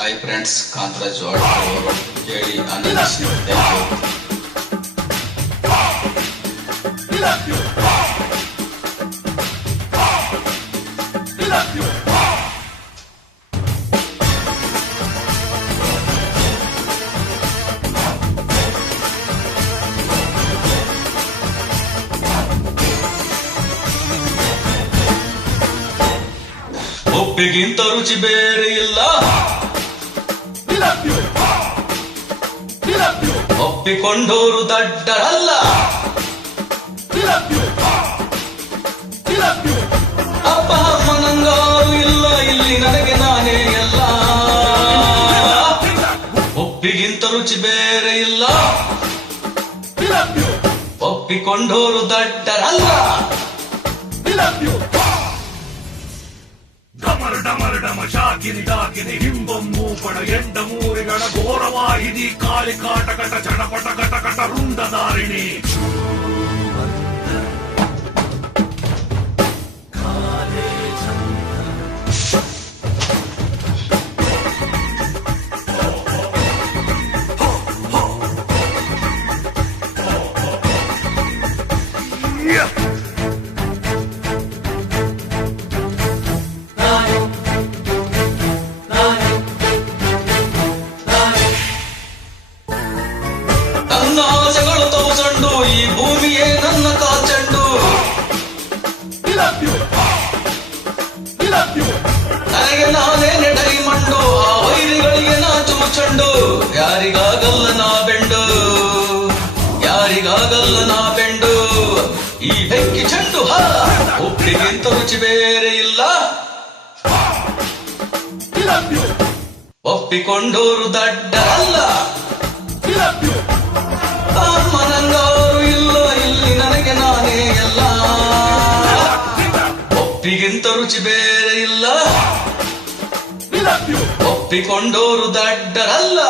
Hi friends, Kantharaj ಅವರು ಕೇಳಿ ಆನಂದಿಸಿ. Thank you. ಒಪ್ಪಿಗಿಂತ ರುಚಿ ಬೇರೆ ಇಲ್ಲ, ಒಪ್ಪಿಕೊಂಡೋರು ದಡ್ಡರಲ್ಲ. ಅಪ್ಪ ಅಮ್ಮನಂಗಾರು ಇಲ್ಲ, ಇಲ್ಲಿ ನನಗೆ ನಾನೇ ಎಲ್ಲ. ಒಪ್ಪಿಗಿಂತ ರುಚಿ ಬೇರೆ ಇಲ್ಲ, ಒಪ್ಪಿಕೊಂಡೋರು ದಡ್ಡರಲ್ಲ. ಡಮರ ಶಾಕಿನಿ ಡಾಕಿನಿ ಹಿಂಬೊಮ್ಮು ಪಡ ಎಂಡ ಮೂರಿಗಳ ಘೋರವಾಹಿನಿ ಕಾಳಿ ಕಾಟಕಟ ಚಟಪಟ ಕಟಕಟ ರುಂಡದಾರಿಣಿ. ನನ್ನ ಆಸೆಗಳು ತೌಸಂಡು, ಈ ಭೂಮಿಯೇ ನನ್ನ ಕಾಲ್ಚಂಡು. ನನಗೆ ನಾನೇನೆ ಡೈಮಂಡು, ಆ ವೈರಿಗಳಿಗೆ ನಾ ಚೂಚಂಡು. ಯಾರಿಗಾಗಲ್ಲ ನಾ ಬೆಂಡು, ಯಾರಿಗಾಗಲ್ಲ ನಾ ಬೆಂಡು. ಈ ಬೆಂಕಿ ಚೆಂಡು ಹ, ಒಪ್ಪಿಗಿಂತ ರುಚಿ ಬೇರೆ ಇಲ್ಲ, ಒಪ್ಪಿಕೊಂಡೋರು ದಡ್ಡರಲ್ಲ. ಅಮ್ಮನಂಗಾರು ಇಲ್ಲ, ಇಲ್ಲಿ ನನಗೆ ನಾನೇ ಎಲ್ಲ. ಒಪ್ಪಿಗಿಂತ ರುಚಿ ಬೇರೆ ಇಲ್ಲ, ಒಪ್ಪಿಕೊಂಡೋರು ದಡ್ಡರಲ್ಲ.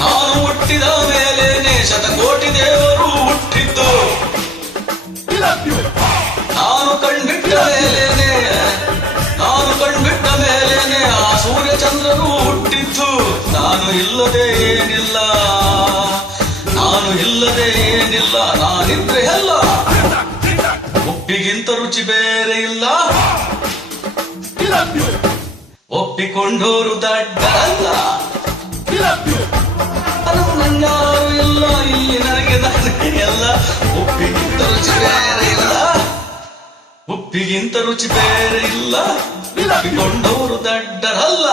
ನಾನು ಹುಟ್ಟಿದ ಮೇಲೇನೆ ಶತಕೋಟಿ ದೇವರು ಹುಟ್ಟಿದ್ದು, ನಾನು ಕಣ್ಬಿಟ್ಟ ಮೇಲೇನೆ, ನಾನು ಕಣ್ಬಿಟ್ಟ ಮೇಲೇನೆ ಆ ಸೂರ್ಯ ಚಂದ್ರರು ಹುಟ್ಟಿದ್ದು. ನಾನು ಇಲ್ಲದೆ ಏನಿಲ್ಲ, ನಾನು ಇಲ್ಲದೆ ಏನಿಲ್ಲ, ನಾನಿದ್ರೆ ಎಲ್ಲ. ಒಪ್ಪಿಗಿಂತ ರುಚಿ ಬೇರೆ ಇಲ್ಲ, ಒಪ್ಪಿಕೊಂಡೋರು ದಡ್ಡರಲ್ಲ. ನನ್ನಾರು ಇಲ್ಲ, ಇಲ್ಲಿ ನನಗೆ ನಾನೇ ಎಲ್ಲ. ಒಪ್ಪಿಗಿಂತ ರುಚಿ ಬೇರೆ ಇಲ್ಲ, ಒಪ್ಪಿಗಿಂತ ರುಚಿ ಬೇರೆ ಇಲ್ಲ, ಒಪ್ಪಿಕೊಂಡೋರು ದಡ್ಡರಲ್ಲ.